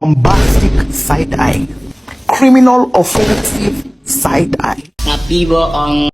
bombastic side eye, criminal offensive side eye. Tapi bohong.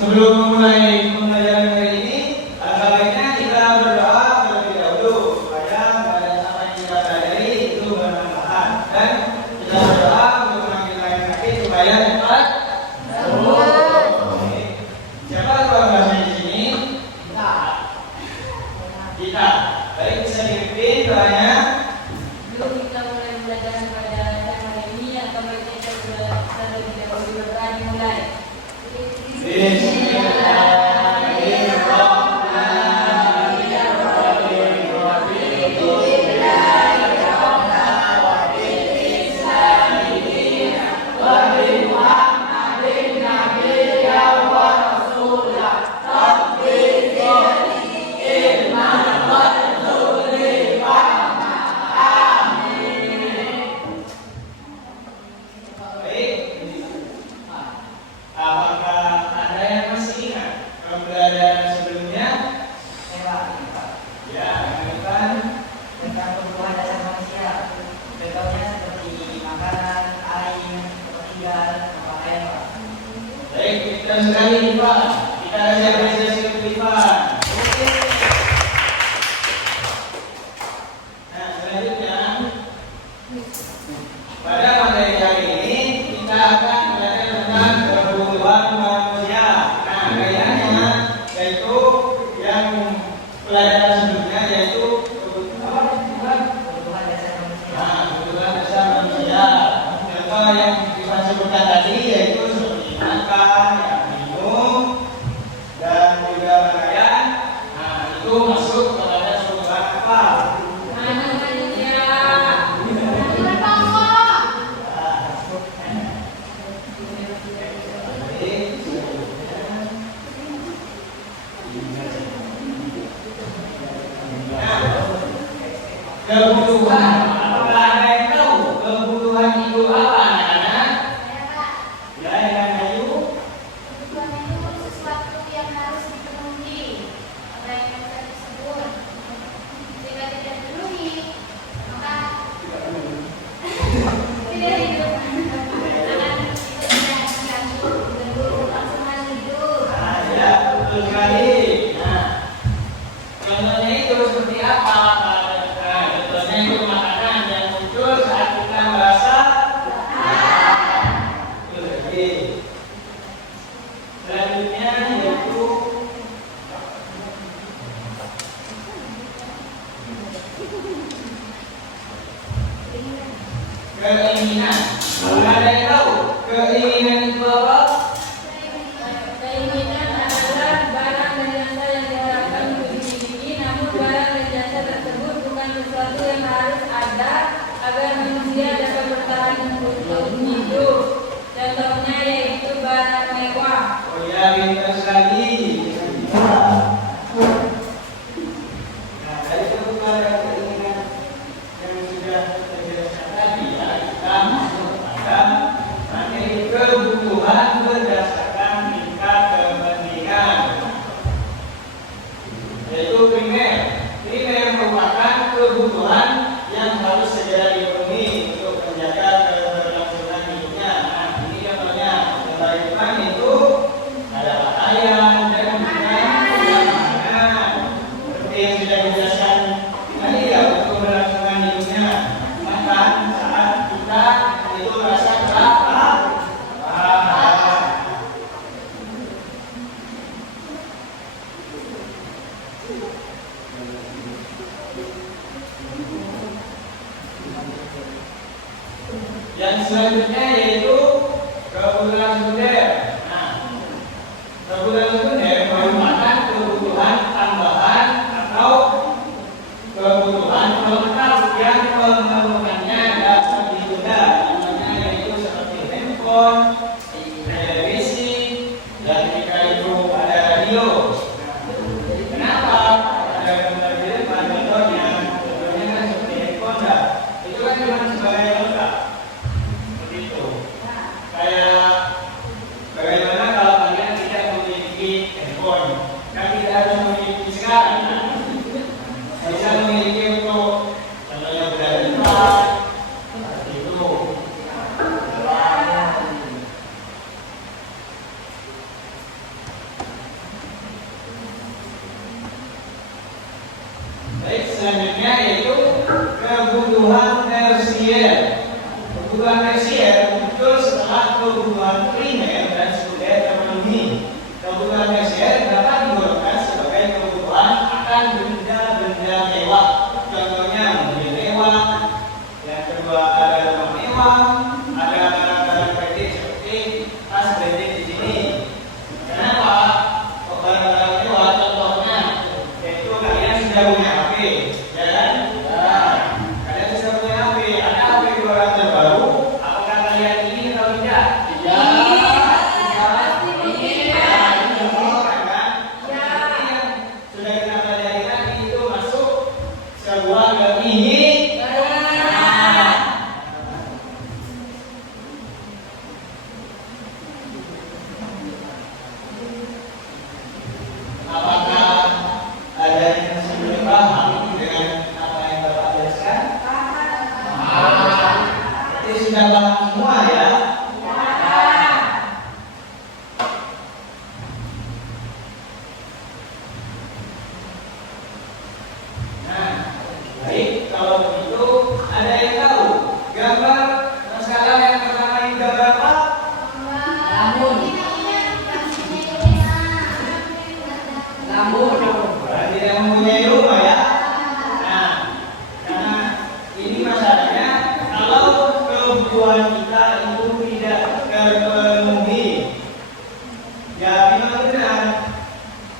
Sebelum memulai pembelajaran hari ini, alangkah baiknya kita berdoa terlebih dahulu supaya pelajaran apa yang kita pelajari itu bermanfaat, dan kita berdoa untuk memanggil laki-laki supaya dapat sembuh. Siapa tuan bahasa di sini? Kita. Baik, bisa dipimpin doanya. Sebelum kita mulai belajar pada hari ini, atau baiknya kita terlebih dahulu berani mulai. Dan sekali Pak, kita kasih apresiasi untuk Ivan. Nah, selanjutnya pada materi kali ini kita akan belajar tentang kebutuhan manusia. Nah, kayaknya yaitu yang pelajaran sebelumnya yaitu kebutuhan dasar manusia. Contoh yang Ivan sebutkan tadi yaitu seperti makan, dan juga pakaian. Nah, itu masuk kepada kebutuhan apa? Manusia. Kebutuhan. Apakah ada yang tahu kebutuhan itu apa, anak-anak? Ya, yang Ayu. Kebutuhan itu sesuatu yang harus dipenuhi. Apa yang bisa disebut? Jika tidak dipenuhi, maka tidak hidup. Akan tidak diganggu, kelangsungan hidup. Nah, ya, betul sekali. Nah, contohnya itu seperti apa? Nah, contohnya itu makanan yang muncul saat kita merasa betul. Selanjutnya yaitu keinginan. Ada yang tahu keinginan itu apa? Keinginan adalah barang dan jasa yang diharapkan untuk dimiliki, namun barang dan jasa tersebut bukan sesuatu yang harus ada agar manusia dapat bertahan untuk hidup. Contohnya yaitu barang mewah. Oh ya, pintar sekali. Nah, dari kebutuhan keinginan yang sudah terjelaskan tadi ya, kita masuk pada materi kebutuhan berdasarkan tingkat kepentingan, yaitu primer. Primer merupakan kebutuhan yang harus segera dipenuhi untuk menjaga keberlangsungan hidupnya. Nah, ini contohnya. Contoh itu ada pakaian, selanjutnya yaitu kebutuhan sekunder. Nah, kebutuhan sekunder merupakan kebutuhan tambahan atau kebutuhan pelengkap yang pemenuhannya dapat ditunda, namanya yaitu seperti handphone, televisi, dan jika itu ada radio. Kenapa? Ada gambar di depan contohnya kan seperti handphone dah. Itu kan cuma sebagai pelengkap. Seperti itu. Kayak bagaimana kalau kalian tidak memiliki handphone, kan tidak harus memiliki sekarang. Bisa memiliki untuk contohnya berada di tempat seperti itu. Baik, selanjutnya yaitu kebutuhan tersier. Kebutuhan tersier muncul setelah kebutuhan primer dan sekunder terpenuhi. Kebutuhan tersier dapat digolongkan sebagai kebutuhan akan benda-benda mewah. Contohnya mobil mewah, yang kedua ada rumah mewah, ada barang-barang branded seperti tas branded di sini. Kenapa? Kok barang-barang mewah? Contohnya yaitu kalian sudah punya HP, ya kan? Nah, kalian sudah punya HP, ada HP keluaran terbaru. Apakah kalian ingin atau tidak? Sudah kita pelajari tadi itu masuk sebuah keinginan. Apakah ada yang masih belum paham dengan apa yang Bapak jelaskan? Berarti sudah paham semua ya? Nah, baik, kalau begitu ada yang tahu gambar skala yang pertama ini gambar apa? Berarti tidak mempunyai rumah ya? Nah, karena ini masalahnya kalau kebutuhan kita itu tidak terpenuhi, ya memang benar.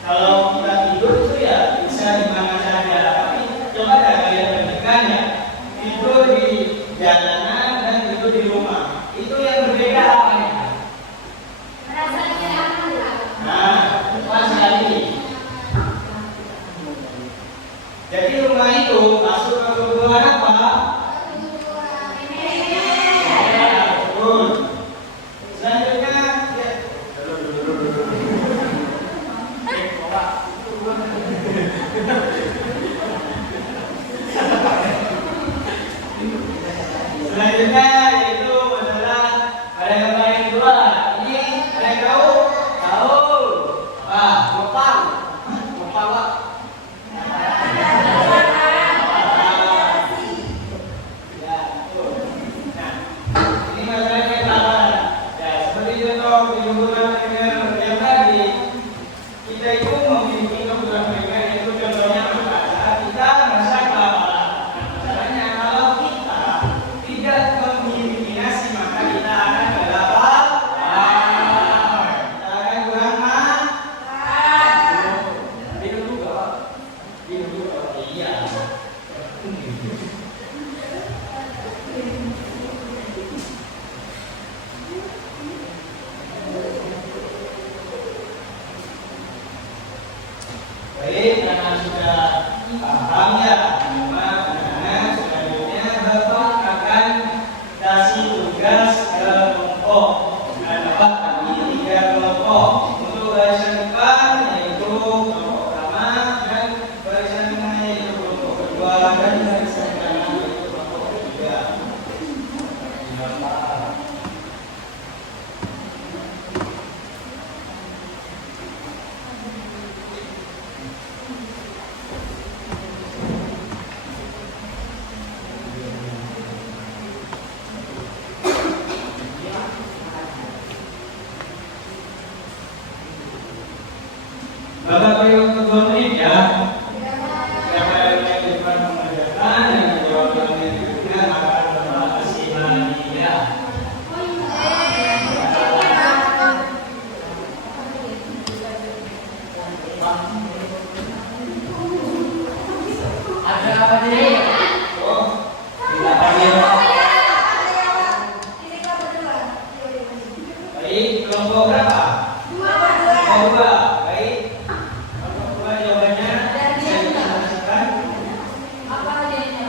Kalau kita tidur itu ya bisa di mana saja, tapi coba dah kalian bandingkannya. Tidur di jalanan dan tidur di rumah, itu yang berbeda apa ya? Nah, pas sekali. Jadi rumah itu masuk ke kebutuhan apa? Ya, betul. Selanjutnya, ya. Selanjutnya yaitu adalah ada yang paling kedua. Ini ada yang tahu? Tahu? Apa? Mopang. Mopang apa? Ya, betul. Nah, ini masalahnya apa? Ya, seperti contoh di kebutuhan primer yang tadi, kita itu memiliki kebutuhan primer itu contohnya apa? Kita merasa kelaparan. Masalahnya kalau kita tidak memiliki nasi maka kita akan berlapar. Kita akan kurang makan. Minum juga. Minum juga. Iya. Baik, karena sudah paham ya, maka selanjutnya Bapak akan kasih tugas kelompok. Dan Bapak bagi 3 kelompok. Untuk barisan depan yaitu kelompok pertama dan barisan tengah yaitu kelompok kedua dan barisan kanan yaitu kelompok ketiga. Bapak beri waktu 2 menit ya. Siapa yang di depan mengerjakan yang menjawab yang juga akan berhasil ya. Ada apa nih? Oh, tidak hadir. Baik, kelompok berapa? Kelompok 2. Baik. Kelompok 2 jawabannya saya informasikan. Apa hadiahnya?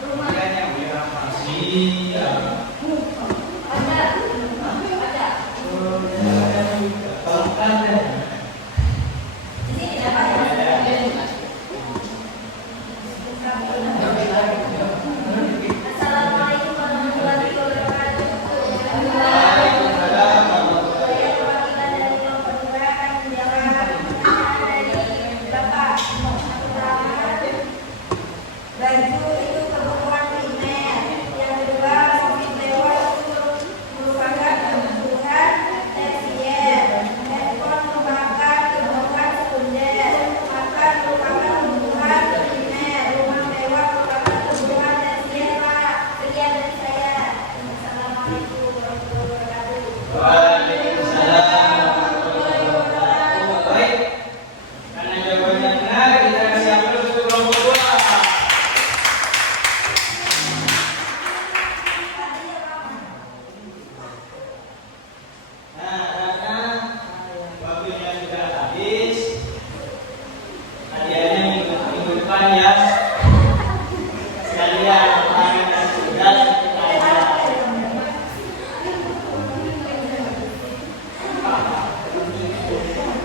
Rumah. Hadiahnya merah masih. Ada. Assalamualaikum warahmatullahi wabarakatuh. Saya perwakilan dari kelompok 2 akan menjawab pertanyaan dari Bapak. Pertama, baju itu kebutuhan primer. Yang kedua, mobil mewah itu merupakan kebutuhan tersier. Handphone merupakan kebutuhan sekunder. Makan merupakan kebutuhan primer. Rumah mewah merupakan kebutuhan tersier, Pak. Sekian dari saya. Assalamualaikum warahmatullahi wabarakatuh. Waalaikumsalam warahmatullahi wabarakatuh. Baik. Karena jawabannya benar, kita kasih aplaus untuk kelompok 2. Nah, karena waktunya sudah habis, hadiahnya minggu depan ya. Sekalian makanan dan tugas kita ada.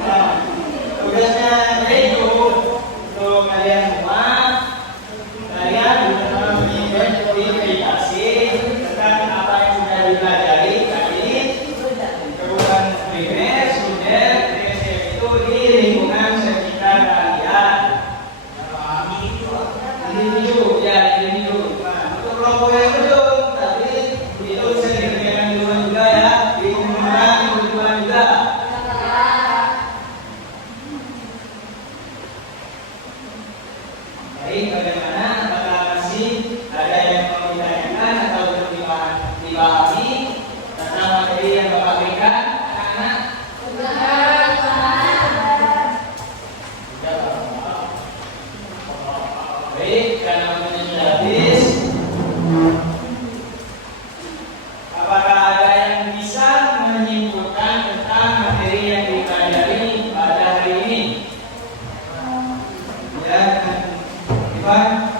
Nah, tugasnya itu untuk kalian semua. Kalian bersama mengidentifikasi tentang apa yang sudah dipelajari tadi. Kebutuhan primer, sekunder, tersier itu di lingkungan sekitar kalian. Individu, ya individu. Nah, untuk kelompok yang belum, tapi itu bisa dikerjakan di rumah juga ya, di rumah juga. Baik, bagaimana? Apakah masih ada yang mau ditanyakan atau belum dipahami tentang materi yang Bapak berikan, anak-anak? Baik, karena waktunya sudah habis. Apakah ada yang bisa menyimpulkan tentang materi yang dipelajari pada hari ini? Ya, Ivan.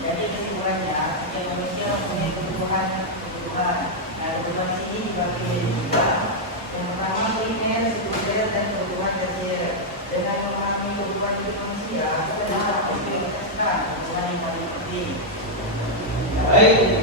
Jadi kesimpulannya, setiap manusia mempunyai kebutuhan. Nah, kebutuhan ini dibagi menjadi 3. Yang pertama primer, sekunder, dan kebutuhan tersier. Dengan memahami kebutuhan hidup manusia, kita dapat memprioritaskan kebutuhan yang paling penting. Baik,